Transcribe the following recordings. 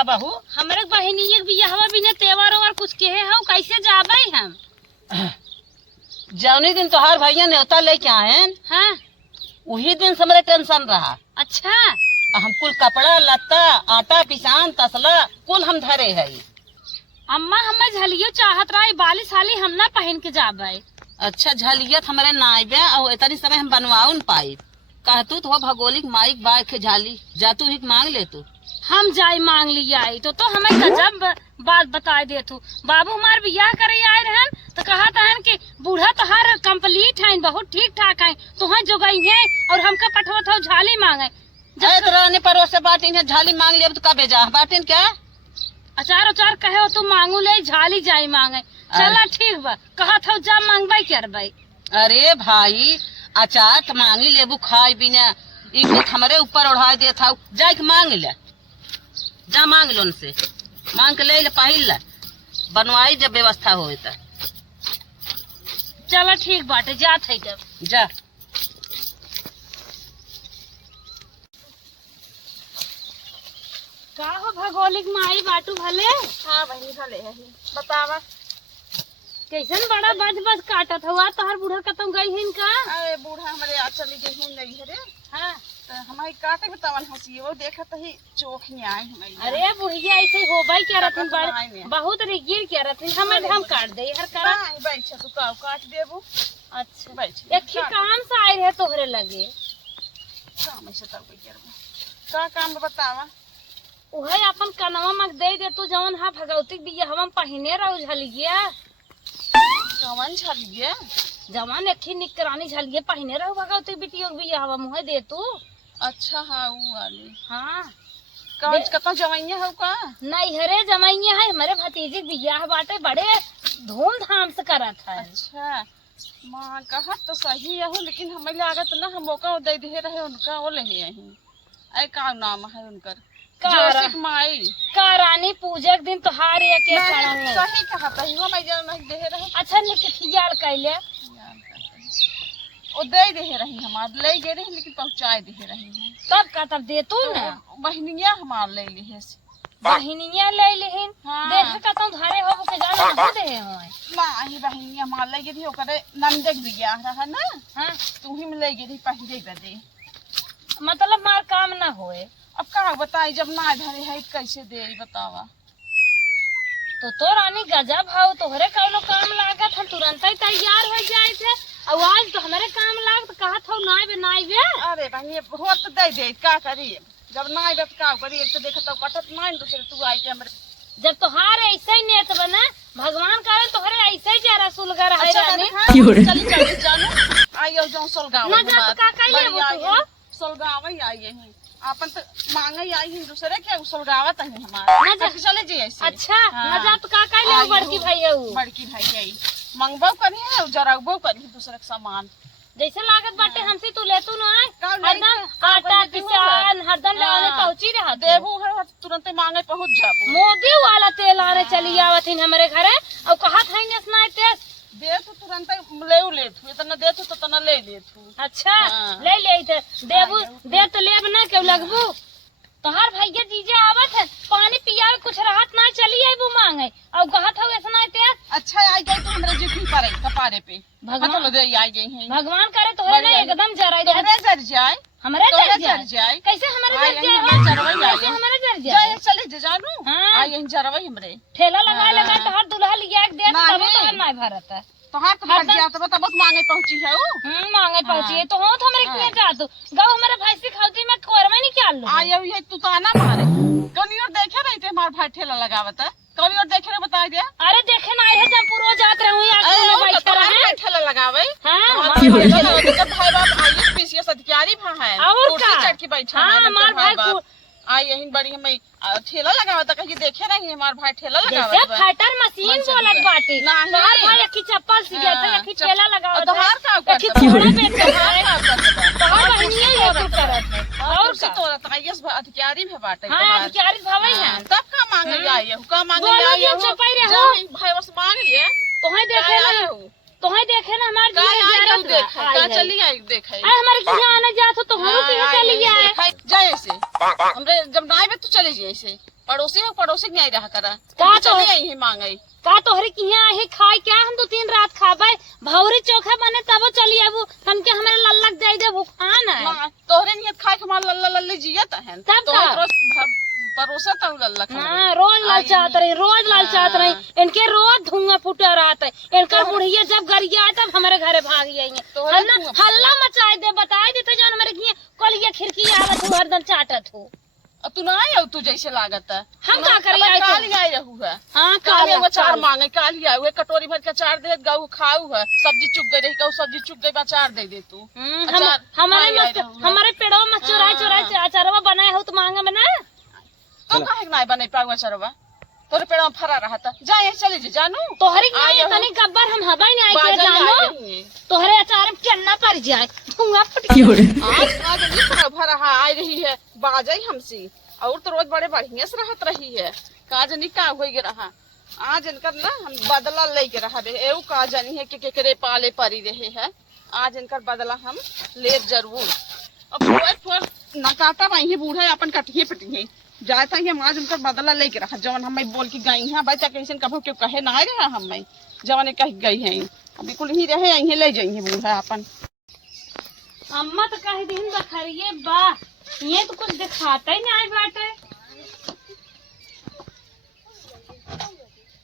का बहू हमरे बहिनी एक बियाहवा बिना तेवर और कुछ कहे हो कैसे जाबे हम। जौनी दिन तोहार भैया न्योता लेके आए हाँ वही दिन से मेरे टेंशन रहा। अच्छा हम कुल कपड़ा लत्ता आटा पिसान तसला कुल हम धरे है। अम्मा हमें झलियो चाहत रहा बाली साली हम ना पहन के जाबे। अच्छा झलियत हमारे नाइबे और इतनी समय हम बनवाऊ न पाई कहतू तो भगोलिक माइक बाय के झाली जातू ही मांग ले तू। हम जाई मांग लिया आई तो हमें गजब बात बता दे तू। बाबू हमार बियाह करे आए रहन तो कहा था कि बूढ़ा तो हर कंप्लीट है बहुत ठीक ठाक है तुहा जो गई है और हमका पठवत हो झाली मांगे रहने पर से बाटी ने झाली मांग लिया तो कब जा बाटिन क्या अचार उचार कहे हो तू मांगू ले झाली जाई मांगे। चला ठीक बा कहा था जा मांगबाई करबाई। अरे भाई अचार तो मांगी लेबू खाई बिना एक हमारे ऊपर उड़ा दे था जा के मांग ले जा मांग लो उनसे मांग के ले पहिल ले बनवाई जब व्यवस्था हो तो। चला ठीक बाटे जात है जब जा का हो भगोलिक माई बाटू भले। हाँ बहनी भले है बतावा कैसन बड़ा बज बज काटत हुआ तोहर बूढ़ा कतम गई हिन का। अरे बूढ़ा हमारे आज चली गई नहीं है रे। हाँ तो हमारी काटे बतावन हंसी वो देखा तो ही चोख नहीं आए हमारी। अरे बुढ़िया ऐसे हो भाई क्या रथिन काटत बड़ में। बहुत रिगिर क्या रथिन हमें हम काट दे हर करा। बैठ तू का काट देबू अच्छा बैठ एक ही काम से आए रहे तोहरे लगे काम से तब का काम बतावा। उहे अपन कनवा मग दे दे तू जवन हा भगवती बिया हम पहिने रहो झलिया कवन छल गया जवन एक ही निकरानी झलिया पहिने रहो भगवती बिटियो बिया हम मुहे दे तू। अच्छा हाँ वो वाली हाँ काज कतो जवैया हो का नहीं हरे जमाइया है हमारे भतीजे बियाह बाटे बड़े धूमधाम से करत है। अच्छा माँ कहा तो सही है लेकिन हमें लागत ना हम मौका दे दे रहे उनका वो ले यही ऐ का नाम है उनकर जोशिक माई का रानी पूजा के दिन तोहार एक सही कहा तही हो मैं जन नहीं दे रहे। अच्छा निकल कैले ओ दे दे रही हमार ले गए रही लेकिन पहुंचाए दे रही है तब का तब दे तू ना बहनिया हमार ले ली है बहिनिया ले लेहिन। हाँ। देख का तुम धारे हो के जाना नहीं दे होय ना ही बहनिया हमार ले गई थी ओकरे नंदक बिया रहा ना। हां तू ही में ले गई थी पहले दे मतलब मार काम ना होए। अब का बताई जब ना धरे है कैसे दे बतावा। तो रानी गजब हाउ तोहरे कौनो काम लागत हम तुरंत ही तैयार हो जाए थे और आज तो हमारे काम लागत कहत हो नाई बे। अरे बहनी हो तो दे का करी जब ना आए का करी एक तो देखत कटत ना दूसरे तू आई के हमरे जब तोहार ऐसे ही नेत बना भगवान करे तोहरे ऐसे ही जरा सुलगर है रानी। चल चल जानू आइयो जो सोलगांव ना जा का कइले हो सोलगांव ही आई है अपन तो मांगे आई है दूसरे के सोलगावत है हमारा ना चले जी ऐसे। अच्छा ना जा तो का कइले बड़की भैया बड़की भाई आई मंगबो करी है जराबो करी दूसरे के सामान जैसे लागत बाटे हमसे तू ले तू ना हरदम आटा पिसान हरदम लाने पहुंची रहा देबू है तुरंत मांगे पहुंच जाबू। मोदी वाला तेल आने चली आवथिन हमारे घरे और कहा था नसना तेल दे तो तुरंत ले तू इतना दे तो तना ले तू। अच्छा ले थे देबू दे तो लेब ना के लगबू तोहार भैया जीजे आवत है पानी पिया कुछ राहत ना चली आई वो मांगे और कहा था ऐसा तेल। अच्छा आई गई तो हमरा जितनी पड़े कपारे पे भगवान दे आई गई है भगवान करे तोहरे ना एकदम जरा जर जाए हमारे जर जाए कैसे हमारे जर जाए कैसे हमारे जर जाए चले जानू आई यहीं जरवई हमरे ठेला लगा तो हर दुल्हा लिया के दे तब तो ना भारत है तो हाथ भर गया तो बता बहुत मांगे पहुंची है वो मांगे पहुंची है तो हो तो हमारे किए जा तू गाँव हमारे भैंसी खाती मैं कोरवा नहीं क्या लो आयो ये तू तो आना मारे कौन और देखे रही थे हमारे भाई ठेला लगावत कौन और देखे रहे बता दिया। अरे देखे ना है जब पूरा जात रहे हुई ठेला लगावे हां भाई बाप आईएएस पीसीएस अधिकारी है और कुर्सी चढ़ के बैठा है हमार भाई आई यही बड़ी हम ठेला लगावत कहीं देखे रही हमार भाई ठेला लगावत जैसे फटर मशीन बोलत बाटी तोहार भाई एक चप्पल सी गया था एक ठेला लगावत तोहार का एक थोड़ा बेच है तोहार बहनिया ये तो करत है और से तो आईएएस अधिकारी भी बाटे हां अधिकारी भाई है तब का मांगे आई का मांगे आई भाई बस मांग ले तोहे देखे ना हमार का चली आई देखे हमारे यहाँ आने जा तो हम चली आए जाए से हमरे जब ना आए तो चले जाइए से पड़ोसी नहीं रहा करा का तो चले आई है मांगे का तोहरे किया है खाए क्या हम 2-3 रात खाबे भौरी चोखा बने तब चली आबू हमके हमारे लल्लक दे दे भूखान है तोहरे नियत खाए के हमार लल्ला लल्ली जियत है तब तो का? परोसा तू लल्ला हाँ रोज ललचात रही इनके रोज धुआं फूटा रहता है इनकर बुढ़िया जब गरिया आए तब हमारे घरे भाग जाएंगे हल्ला मचाए दे बताए देते जो हमारे किया कल खिड़की आवत हो हरदम चाटत हो तू ना आये तू जैसे लागत है हम का करिए आए काल ही आए रहू है हाँ काल वो चार काल मांगे काल ही आए कटोरी भर के अचार दे गाऊ खाऊ है सब्जी चुग गई रही कहू सब्जी चुग गई अचार दे दे तू अचार हमारे पेड़ों में चुराई अचारवा बनाए हो तो मांगा बना तो काहे ना बने पाऊ अचारवा तोरे पेड़ में फरा रहा था जाए चले जे जानू तोहरे तनी गब्बर हम हवाई नहीं आए के जानो तोहरे अचार में केन्ना पड़ जाए धुआं आज भरा आ रही है बाजाई हमसे और तो रोज बड़े बढ़िया से रहत रही है का जनी का हो रहा आज इनकर ना हम बदला ले के रहा रहे एऊ का जानी है कि केकरे पाले परी रहे है आज इनकर बदला हम ले जरूर अब फोर नकाटा भाई बूढ़े अपन कटिए पिटिए जाता ही हम आज उनका बदला लेके रखा जवन हम बोल के गई हैं भाई कैसे कभो क्यों कहे ना रहा हम जवन कह गई है बिल्कुल ही रहे यहीं ले जाइए बूढ़ा अपन अम्मा तो कहे दिन बखरिए बा ये तो कुछ दिखाता ही नहीं बाटे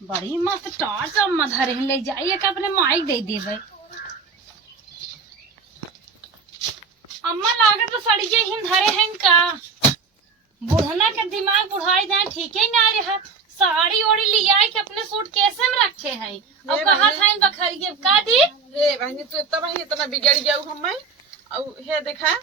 बड़ी मस्त टॉर्च अम्मा धरे ले जाइए का अपने माई दे देवे अम्मा लागत तो सड़िए हिन धरे हैं का बुढ़ना के दिमाग बुढ़ाई जाए ठीक ही नहीं रहा साड़ी ओड़ी लिया के अपने सूट कैसे में रखे हैं और कहा था इन बखरिए का दी रे बहनी तू इतना बिगड़ गया हमें और हे देखा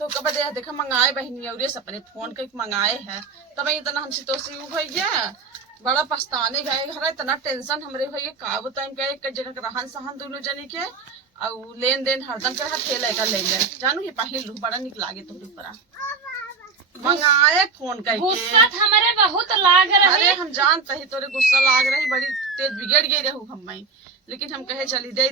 तो कब देखा मंगाए बहनी और अपने फोन के मंगाए है तब इतना हमसे तो सी हो गया बड़ा पछताने गए घर इतना टेंशन हमरे भैया का बताएं गए एक जगह रहन सहन दोनों जने के और लेन देन हरदम के हाथ खेले का ले ले जानू ये पहिल बड़ा निक लागे तो ऊपर मंगाए फोन करके गुस्सा हमारे बहुत लाग रही अरे हम जानते ही तोरे गुस्सा लाग रही बड़ी तेज बिगड़ गई रहू हम लेकिन हम कहे चली दे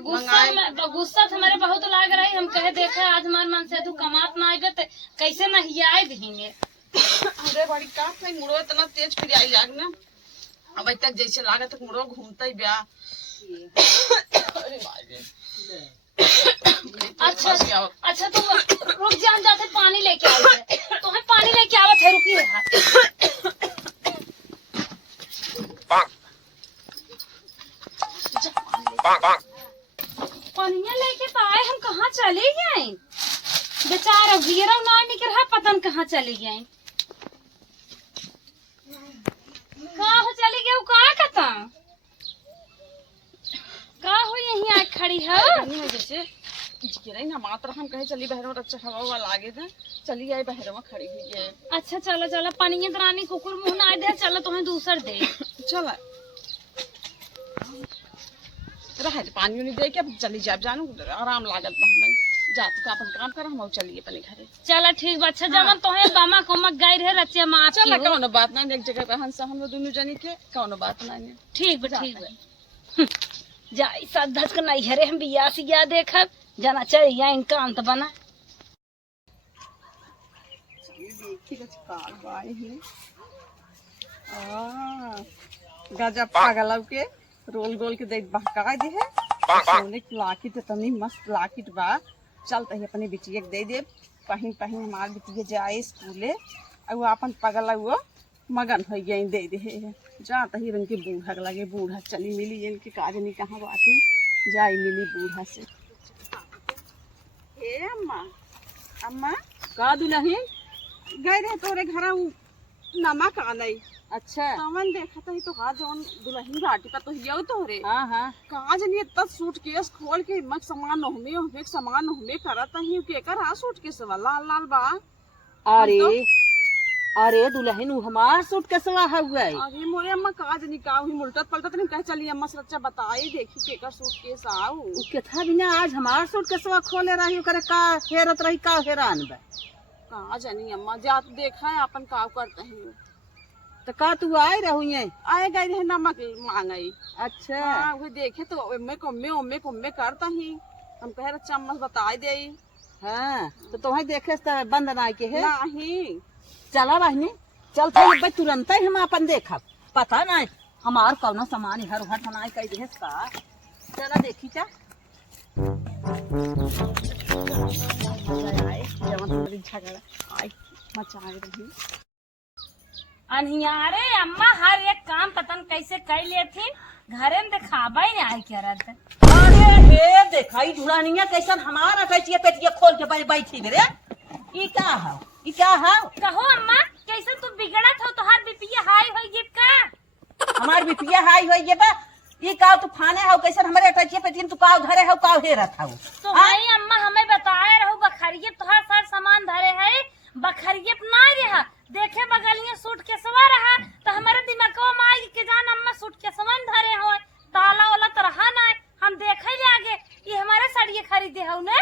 गुस्सा हमारे बहुत लाग रही हम कहे देखे आज हमारे मन से तू कमात ना आए तो कैसे नहीं आए देंगे अरे बड़ी काट नहीं मुड़ो इतना तेज फिर आई लाग ना अब तक जैसे लागे तक मुड़ो घूमता ही ब्याह अच्छा तुम रुक जाते पानी लेके आए तुम्हें पानी लेके आवत है रुकी रहा पानिया लेके तो आए हम कहाँ चले गए बेचारा गिरा ना निकल रहा पता नहीं कहाँ चले गए कहाँ चले गए कहाँ कता का हो यहीं आ खड़ी है जैसे ना मात्र हम कहे चली बहरों अच्छा हवा हुआ लागे था चली आई बहरों में खड़ी हुई है अच्छा चलो चलो पानी दरानी कुकुर मुंह ना दे चलो तुम्हें दूसर दे चला रहा पानी नहीं दे के चली जाए जानू आराम लागत हमें जा तू अपन काम कर हम चलिए अपने घरे चला ठीक बा अच्छा जवन तोहे बामा कोमक गाय रहे रचिया मां चला कौनो बात नहीं एक जगह पे हंस हम दोनों जनी के कौनो बात नहीं ठीक बा जाई सब धस के नहीं हरे हम बिया से या देखब जाना चाहिए इनका अंत बना गजब पागल के रोल गोल के देख बहका दे है सोने की लाकिट इतनी मस्त लाकिट बा चलते ही अपने बिटिया के दे दे पहन पहन हमार बिटिया जाए स्कूले और वो अपन पगल हुआ मगन हो गई दे दे है जाता ही इनके बूढ़ा लगे बूढ़ा चली मिली इनके काज नहीं कहाँ बात नहीं जाई मिली बूढ़ा से ए अम्मा अम्मा का दुल्हन गए रहे तोरे घर नमक आ नहीं अच्छा हमन देखा तो ही तो हां जोन दुल्हन घाटी पर तो हियो तोरे हां हां कहां जनी इतना सूटकेस खोल के मक सामान होमे सामान होमे करत ही के कर आ सूटकेस वाला लाल लाल बा अरे दुल्हन हमार सूटकेस हुआ है अरे मोरे अम्मा कहां जनी का हुई उल्टत पलटत नहीं कह चली अम्मा सच्चा बताई देखी के कर सूटकेस आऊ केथा बिना आज हमार सूटकेस खोले रही करे का हेरत रही का हैरान बा कहां जनी अम्मा जात देखा है अपन का करते हैं तो का तू आए रहू आए गए रहे नमक मांगई अच्छा हाँ वो देखे तो ओमे कोमे करता ही हम कहे चम्मच बताई दे हाँ तो तुम्हें देखे से बंद ना के है नहीं चला बहनी चलते ही तुरंत ही हम अपन देखा पता नहीं हमार कौनो सामान हर हट हनाई कई देस का चला देखी क्या झगड़ा आई मचाए रही अनहियारे अम्मा हर एक काम पतन कैसे कर लेथिन घरे में दिखाबा ही नहीं आई क्या रहता। अरे हे देखाई ढुरानिया कैसन हमारा कैचिए पेटिया खोल के बैठी रे ई क्या है कहो अम्मा कैसे तू बिगड़त हो तोहार बीपीए हाई होई गिब का हमार बिटिया हाई होई ये बा ई का तू फाने हो कैसन हमारे अटैचिए पेटिया तू काव धरे हो काव हे रथ हो तो भाई अम्मा हमें बताए रहो बखरिए तोहार सार सामान धरे है बखरिए नहीं रहा देखे बगलिए सूट के सवा रहा तो हमारे दिमाग में आई के जान अम्मा सूट के सामान धरे हो ताला वाला तो रहा ना हम देखे ले आगे ये हमारे साड़िए खरीदे हो ने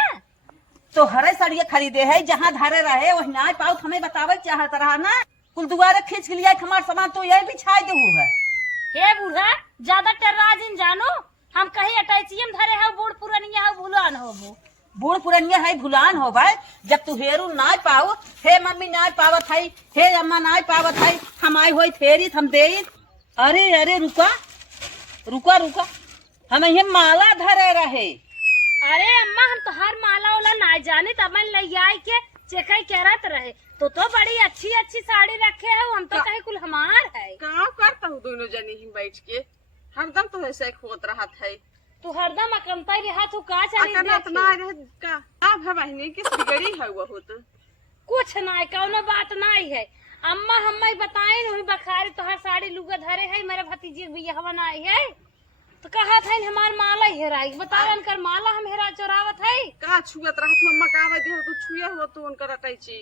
तो हरे साड़िया खरीदे है जहाँ धारे रहे वही ना पाऊ हमें बतावे चाहत रहा ना कुल दुआरे खींच के लिया हमार सामान तो यही बिछाई दे है हे बूढ़ा ज्यादा टेर्राजिन जानो हम कहीं अटैचियम धरे है बूढ़ पुरानिया है भूलान हो वो बूढ़ पुरनिया है भुलान हो भाई जब तू हेरू ना पाओ हे मम्मी ना पावत है हे अम्मा ना पावत है हम आई होई थेरी हम दे अरे अरे रुका रुका रुका हम ये माला धरे रहे अरे अम्मा हम तोहार माला वाला ना जाने तब मैं ले आई के चेकाई करत रहे तो बड़ी अच्छी अच्छी साड़ी रखे है हम तो कहे कुल हमार है काम करता हूँ दोनों जनी ही बैठ के हरदम तो ऐसे खोत रहा है तू हरदम अकमता रहा तू का चली अपना रहे का अब है बहनी किस बिगड़ी है वो तो कुछ ना कौनो बात नहीं है अम्मा हमें बताए वही बखारी तोहार साड़ी लुगा धरे है मेरे भतीजी भैया हवन आई है तो कहा था हमार माला हेराई बतावन कर माला हम हेरा चोरावत है का छुअत रहा तू अम्मा का दे तू छुए हो तो उनकर अटैची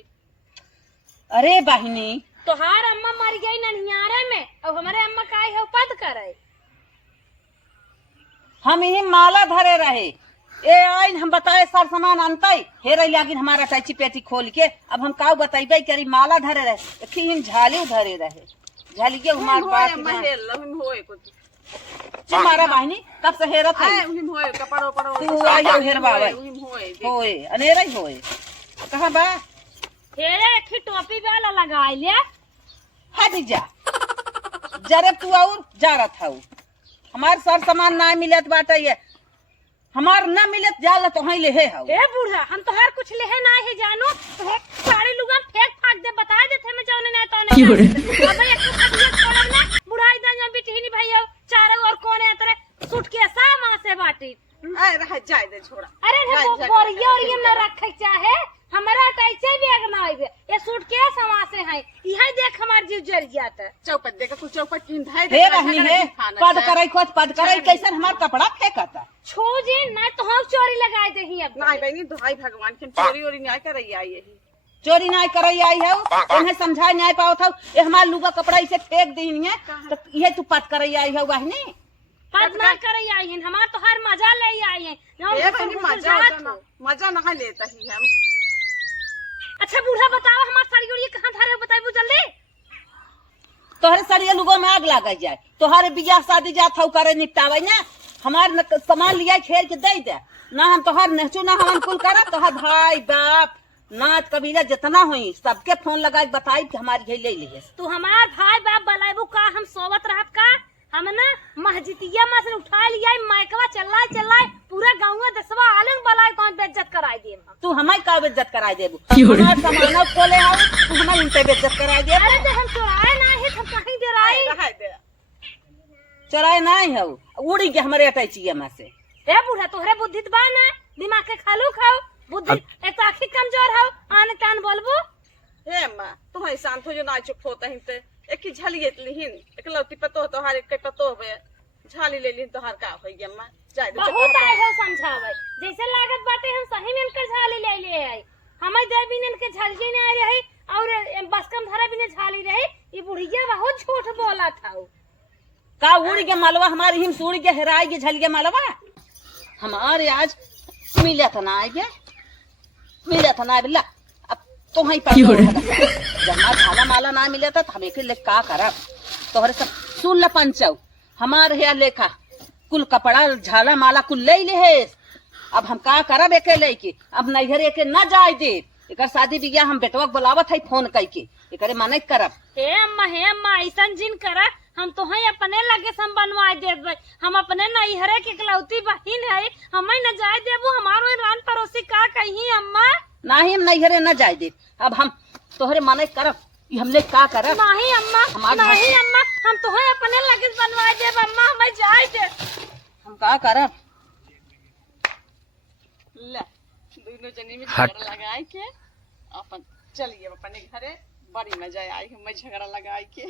अरे बहनी तोहार अम्मा मर गई ननियारे में अब हमारे अम्मा का है पद करे हम ही माला धरे रहे ए आइन हम बताए सार सामान अंतई हेरे लागिन हमारा टैची पेटी खोल के अब हम काऊ बताइबे करी माला धरे रहे देखी हम झाली धरे रहे झाली के हमार बात महल हम होए को तुम्हारा बहनी कब से हेरत है हम होए कपड़ो पड़ो तू आयो हेरबावे हम होए होए अनेरा ही होए कहां बा हेरे एक टोपी वाला लगा ले हट जा जरे तू और जा रहा था हमार सर सामान ना मिलत बाटे ये हमार ना मिलत जाला तो हई ले है हो ए बूढ़ा हम तो हर कुछ ले है ना है जानो तो साड़ी लुगा फेंक फाक दे बता देथे मैं जाने ना तो नहीं अब एक खटिया छोड़ब ना बूढ़ा इधर जा बिटहिनी भैया चारों और कोने तरह सूट के सामा से बाटी आ रह जाए दे छोड़ा अरे रे बोरिया और ये न रखे चाहे हमारा कैसे बैग ना आइबे ये सूट के समा से है यही देख हमार जीव जल जाता चौपट देखा तू चौपट पिंधाए हे बहनी है पद करे खोज पद करे कैसन हमार कपड़ा फेंकता छो जी ना तो हम चोरी लगाए दे ही अब नहीं बहनी दुहाई भगवान के चोरी ओरी नहीं कर रही आई यही चोरी नहीं करई आई है उन्हें समझा नहीं पाओ था ये हमार लुगा कपड़ा इसे फेंक दीनी है तो ये तू पद करई आई है बहनी पद ना करे आई हैं हमार तो हर मजा ले आई हैं ये बहनी मजा ना लेता ही हम अच्छा बूढ़ा बताओ हमार साड़ी और ये कहां धारे हो बताइबू जल्दी तोहरे सरिया लुगो में आग लग जाए तोहरे बियाह शादी जात हो करे निपटावे ना हमार सामान लिया खेल के दे दे ना हम तोहर नहचू ना हम कुल करा तोहर भाई बाप नात कबीला जितना हुई सबके फोन लगाई बताई कि हमारी ले लिए तू हमार भाई बाप बलाइबू का हम सोवत रहत का हम ना महजितिया में से उठा लिया माइकवा चल्लाए पूरा गांव दसवा आलन बलाय कौन बेइज्जत कराई दे तू हमारी का बेइज्जत कराई देबू हमार सामान खोले आओ तू हमारी उनते बेइज्जत कराई दे अरे तो हम चोराए ना है हम कहीं दे राई रह दे चोराए नहीं हो उड़ी के हमारे अटैचिया में से ए बूढ़ा तोहरे बुद्धि बा ना दिमाग के खालू खाओ बुद्धि एक तो आखिर कमजोर हो आने कान बोलबो हे अम्मा तू है शांत हो जो ना चुप होता ही ते एक ही झलिए लिहिन एक लौती पतो तो हर एक पतो होवे झाली ले लिहिन तो हर का होई अम्मा जाय दे बहुत आए हो समझावे जैसे लागत बाटे हम सही में इनकर झाली ले आई हमें दे बिन इनके झाली नहीं आ रही और बसकम धरा बिन झाली रही ये बुढ़िया बहुत झूठ बोला था का उड़ के मलवा हमारी हिम सुड़ के हेराई के झलिए मलवा हमारे आज मिला था ना आगे मिला था ना बिल्ला अब तो ही जहाँ झाला माला ना मिला था हमें के ले का करब तोहरे सब सुन ल पंचौ हमारे यहाँ लेखा कुल कपड़ा झाला माला कुल ले है अब हम का करब एके लेके, अब नैहर एके न जाए दे। एकर शादी बियाह हम बेटवा के बुलावत है फोन करके, एकरे माने करब। हे अम्मा ऐसन जिन करा, हम तो है अपने लगे से हम बनवा देब। हम अपने नैहरे के इकलौती बहिन है, हमें न जाए देबू। हमारो रान पड़ोसी का कही अम्मा? नाही हम नैहरे न जाए दे। अब हम तोहरे माने करब, ई हमने का करब? नहीं अम्मा, नहीं अम्मा, हम तो है अपने लगे से बनवा देब अम्मा, हमें जाए दे। हम का करब? ले दोनों जनी में झगड़ा लगाए के अपन चलिए अपने घरे, बड़ी मजा आई हमें झगड़ा लगाए के।